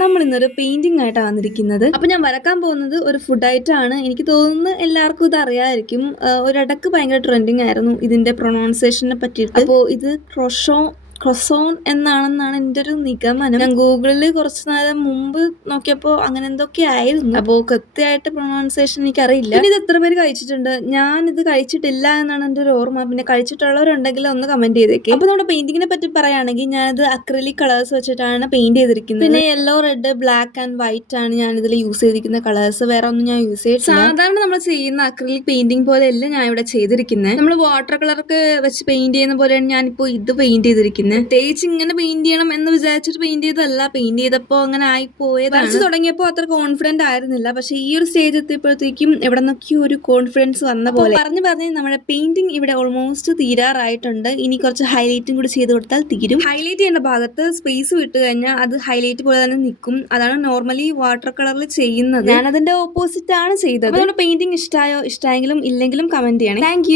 നമ്മൾ ഇന്നൊരു പെയിന്റിംഗ് ആയിട്ടാണ് വന്നിരിക്കുന്നത്. അപ്പോൾ ഞാൻ വരക്കാൻ പോകുന്നത് ഒരു ഫുഡ് ഐറ്റം ആണ്. എനിക്ക് തോന്നുന്നു എല്ലാവർക്കും ഇത് അറിയാമായിരിക്കും. ഒരിടക്ക് ഭയങ്കര ട്രെൻഡിങ് ആയിരുന്നു ഇതിന്റെ പ്രൊനൗൺസിയേഷനെ പറ്റിയിട്ട്. അപ്പോൾ ഇത് ക്രൊസോൺ എന്നാണെന്നാണ് എൻ്റെ ഒരു നിഗമനം. ഞാൻ ഗൂഗിളിൽ കുറച്ച് നേരം മുമ്പ് നോക്കിയപ്പോൾ അങ്ങനെ എന്തൊക്കെ ആയിരുന്നു. അപ്പോൾ കൃത്യമായിട്ട് പ്രൊനൗൺസിയേഷൻ എനിക്കറിയില്ല. പിന്നെ ഇത് എത്ര പേര് കഴിച്ചിട്ടുണ്ട്? ഞാൻ ഇത് കഴിച്ചിട്ടില്ല എന്നാണ് എൻ്റെ ഒരു ഓർമ്മ. പിന്നെ കഴിച്ചിട്ടുള്ളവരുണ്ടെങ്കിൽ ഒന്ന് കമന്റ് ചെയ്തേക്കെ. അപ്പോൾ നമ്മുടെ പെയിന്റിങ്ങിനെ പറ്റി പറയുകയാണെങ്കിൽ ഞാനത് അക്രിലിക് കളേഴ്സ് വെച്ചിട്ടാണ് പെയിന്റ് ചെയ്തിരിക്കുന്നത്. പിന്നെ yellow, red, black and white ആണ് ഞാൻ ഇതിൽ യൂസ് ചെയ്തിരിക്കുന്ന കളേഴ്സ്. വേറെ ഒന്നും ഞാൻ യൂസ് ചെയ്തിട്ടില്ല. സാധാരണ നമ്മൾ ചെയ്യുന്ന അക്രിലിക് പെയിന്റിംഗ് പോലെയല്ല ഞാൻ ഇവിടെ ചെയ്തിരിക്കുന്നത്. നമ്മൾ വാട്ടർ കളറൊക്കെ വെച്ച് പെയിന്റ് ചെയ്യുന്ന പോലെയാണ് ഞാനിപ്പോൾ ഇത് പെയിന്റ് ചെയ്തിരിക്കുന്നത്. പ്രത്യേകിച്ച് ഇങ്ങനെ പെയിന്റ് ചെയ്യണം എന്ന് വിചാരിച്ചിട്ട് പെയിന്റ് ചെയ്തതല്ല. പെയിന്റ് ചെയ്തപ്പോൾ അങ്ങനെ ആയിപ്പോയത്. വരച്ച് തുടങ്ങിയപ്പോൾ അത്ര കോൺഫിഡന്റ് ആയിരുന്നില്ല. പക്ഷെ ഈ ഒരു സ്റ്റേജ് എത്തിയപ്പോഴത്തേക്കും എവിടെ നിന്നൊക്കെ ഒരു കോൺഫിഡൻസ് വന്ന പോലെ. പറഞ്ഞ് നമ്മുടെ പെയിന്റിംഗ് ഇവിടെ ഓൾമോസ്റ്റ് തീരാറായിട്ടുണ്ട്. ഇനി കുറച്ച് ഹൈലൈറ്റും കൂടി ചെയ്ത് കൊടുത്താൽ തീരും. ഹൈലൈറ്റ് ചെയ്യേണ്ട ഭാഗത്ത് സ്പേസ് വിട്ട് കഴിഞ്ഞാൽ അത് ഹൈലൈറ്റ് പോലെ തന്നെ നിൽക്കും. അതാണ് നോർമലി വാട്ടർ കളറിൽ ചെയ്യുന്നത്. ഞാൻ അതിന്റെ ഓപ്പോസിറ്റ് ആണ് ചെയ്തത്. നമ്മുടെ പെയിന്റിംഗ് ഇഷ്ടമായെങ്കിലും ഇല്ലെങ്കിലും കമന്റ് ചെയ്യണേ. താങ്ക്